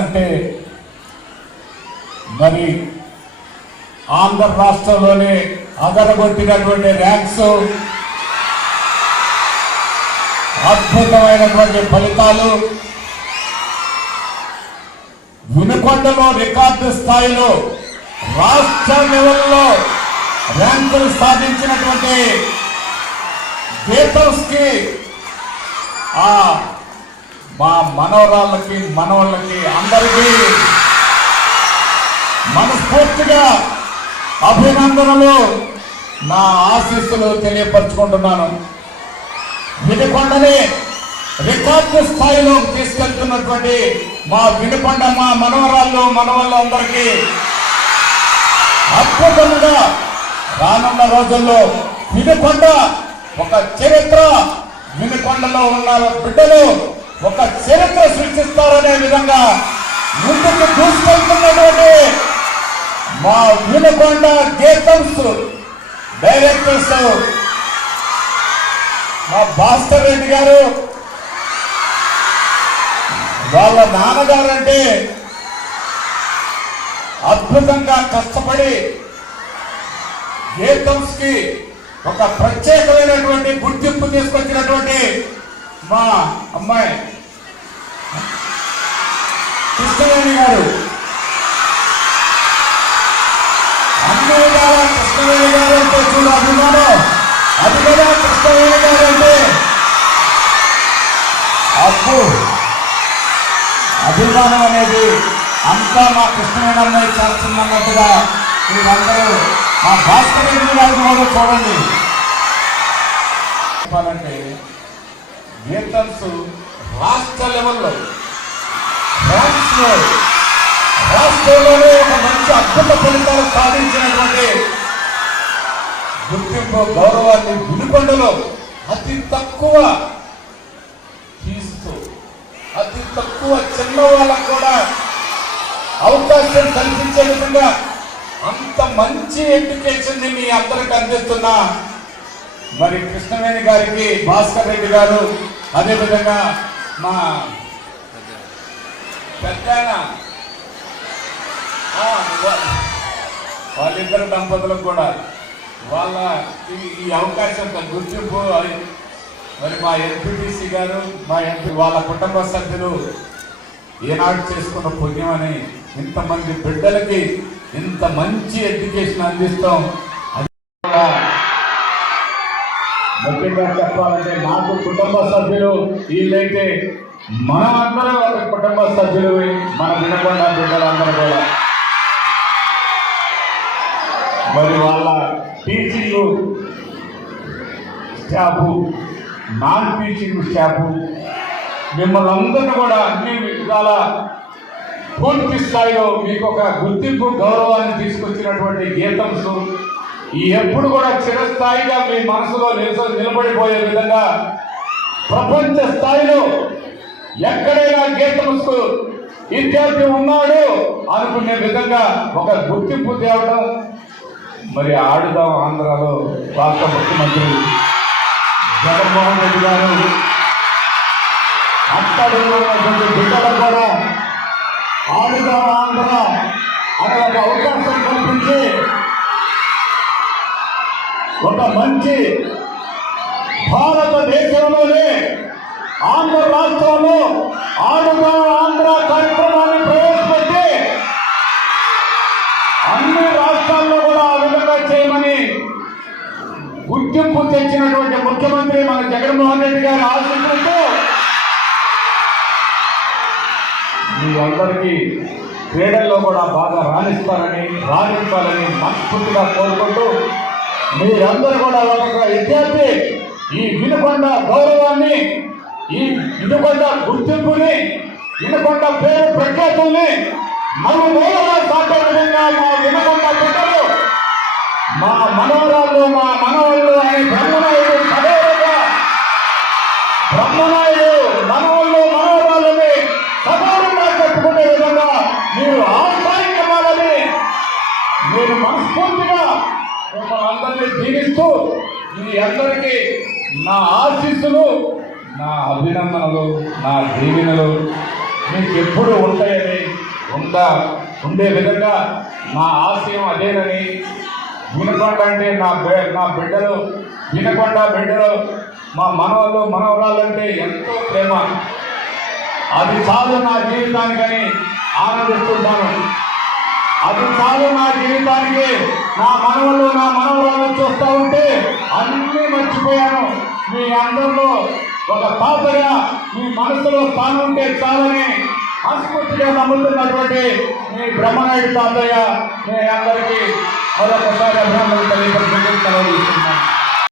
అంటే మరి ఆంధ్ర రాష్ట్రంలోనే అదరగొట్టినటువంటి ర్యాంక్స్, అద్భుతమైనటువంటి ఫలితాలు, వినుకొండలో రికార్డు స్థాయిలో రాష్ట్ర లెవెల్లో ర్యాంకులు సాధించినటువంటి గేటర్స్ కి మా మనవరాళ్ళకి మనవాళ్ళకి అందరికీ మనస్ఫూర్తిగా అభినందనలు, నా ఆశీస్సులు తెలియపరచుకుంటున్నాను. వినుకొండని రికార్డు స్థాయిలో తీసుకెళ్తున్నటువంటి మా వినుకొండ మా మనవరాళ్ళు మనవాళ్ళు అందరికీ అద్భుతంగా రానున్న రోజుల్లో వినుకొండ ఒక చరిత్ర, వినుకొండలో ఉన్న బిడ్డలు ఒక చరిత్ర సృష్టిస్తారనే విధంగా ముందుకు దూసుకెళ్తున్నటువంటి మా వినుకొండ గేటర్స్ డైరెక్టర్స్ మా భాస్కర్ రెడ్డి గారు, వాళ్ళ నాన్నగారంటే అద్భుతంగా కష్టపడి గేటర్స్ కి ఒక ప్రత్యేకమైనటువంటి గుర్తింపు తీసుకొచ్చినటువంటి మా అమ్మాయి కృష్ణవేణి గారు, అన్ని విధాల కృష్ణవేణి గారు అంటే చూడ అభిమానం, అది కదా కృష్ణవేణి గారు అంటే అప్పు అభిమానం అనేది అంతా మా కృష్ణవేణి అమ్మాయి చేస్తుందన్నట్టుగా మీరందరూ మా భాస్కర్ రెడ్డి గారిని కూడా చూడండి. చెప్పాలంటే గేటర్స్ రాష్ట్ర లెవెల్లో రాష్ట్రంలోనే ఒక మంచి అద్భుత ఫలితాలు సాధించినటువంటి గుర్తింపు గౌరవాన్ని వినుకొండలో అతి తక్కువ ఫీజుతో అతి తక్కువ చిన్న వాళ్ళకు కూడా అవకాశం కల్పించే విధంగా అంత మంచి ఎడ్యుకేషన్ ని మీ అందరికి అందిస్తున్నా మరి కృష్ణవేణి గారికి, భాస్కర్ రెడ్డి గారు, అదేవిధంగా మా పెద్ద వాళ్ళిద్దరు దంపతులకు కూడా వాళ్ళ ఈ అవకాశం గుర్తింపు మరి మా ఎంపీటీసీ గారు, మా ఎంపీ వాళ్ళ కుటుంబ సభ్యులు ఏనాడు చేసుకున్న పుణ్యం అని ఇంతమంది బిడ్డలకి ఇంత మంచి ఎడ్యుకేషన్ అందిస్తాం. అది ముఖ్యంగా చెప్పాలంటే నాకు కుటుంబ సభ్యులు వీళ్ళైతే మనమందరం ఒక కుటుంబ సభ్యులు, మన వినుకొండ బిడ్డలందరూ కూడా మరి వాళ్ళ teaching staff, non teaching staff మిమ్మల్ని అందరినీ కూడా అన్ని విధాల పూర్తి స్థాయిలో మీకు ఒక గుర్తింపు గౌరవాన్ని తీసుకొచ్చినటువంటి గేటర్స్ ఈ ఎప్పుడు కూడా చిరస్థాయిగా మీ మనసులో నిలబడిపోయే విధంగా ప్రపంచ స్థాయిలో ఎక్కడైనా గేటర్స్ విద్యార్థి ఉన్నాడు అనుకునే విధంగా ఒక గుర్తింపు తేవడం. మరి ఆడుదాం ఆంధ్రాలో రాష్ట్ర ముఖ్యమంత్రి జగన్మోహన్ రెడ్డి గారు అక్కడి బిడ్డలు కూడా ఆడుదాం ఆంధ్ర అనే ఒక అవకాశం కల్పించి ఒక మంచి భారతదేశంలోనే ఆంధ్ర రాష్ట్రంలో ఆడుదాం ఆంధ్ర కార్యక్రమాన్ని ప్రవేశపెట్టి అన్ని రాష్ట్రాల్లో కూడా ఆ విధంగా చేయమని గుర్తింపు తెచ్చినటువంటి ముఖ్యమంత్రి మన జగన్మోహన్ రెడ్డి గారి ఆశీస్సులతో మీ అందరికీ క్రీడల్లో కూడా బాగా రాణించాలని మనస్ఫూర్తిగా కోరుకుంటూ మీరందరూ కూడా ఒక విద్యార్థి ఈ వినుకొండ గౌరవాన్ని, ఈ వినుకొండ గుర్తింపుని, వినుకొండ పేరు ప్రఖ్యాతుల్ని నలుమూలలా సాగే విధంగా మా వినుకొండ బిడ్డలు, మా మనవరాళ్ళు, మా మనవాళ్ళు అని బ్రహ్మనాయుడు సదైవంగా బ్రహ్మనాయుడు మనవాళ్ళు మనవరాళ్ళని సదౌరంగా చెప్పుకునే విధంగా మీరు ఆశ్చర్యమాలని నేను మనస్ఫూర్తిగా మిమ్మల్ని అందరినీ దీవిస్తూ మీ అందరికీ నా ఆశీస్సులు, నా అభినందనలు, నా దీవెనలు మీకు ఎప్పుడు ఉంటాయని ఉండే విధంగా నా ఆశయం అదేనని, వినకొండ అంటే నా బిడ్డలు, వినకొండ బిడ్డలు, మా మనవళ్ళు మనవరాలంటే ఎంతో ప్రేమ. అది చాలు నా జీవితానికని ఆనందిస్తుంటాను. అది చాలు నా జీవితానికి. నా మనవళ్ళు నా మనవరాలు చూస్తూ ఉంటే అన్నీ మర్చిపోయాను. మీ అందరిలో ఒక తాతగా మీ మనసులో స్థానం ఉంటే చాలని మనస్ఫూర్తిగా నమ్ముతున్నటువంటి మీ బ్రహ్మనాయుడు తాతయ్య మీ అందరికీ మరొకసారి అభినందనలు తెలియజేస్తున్నాను.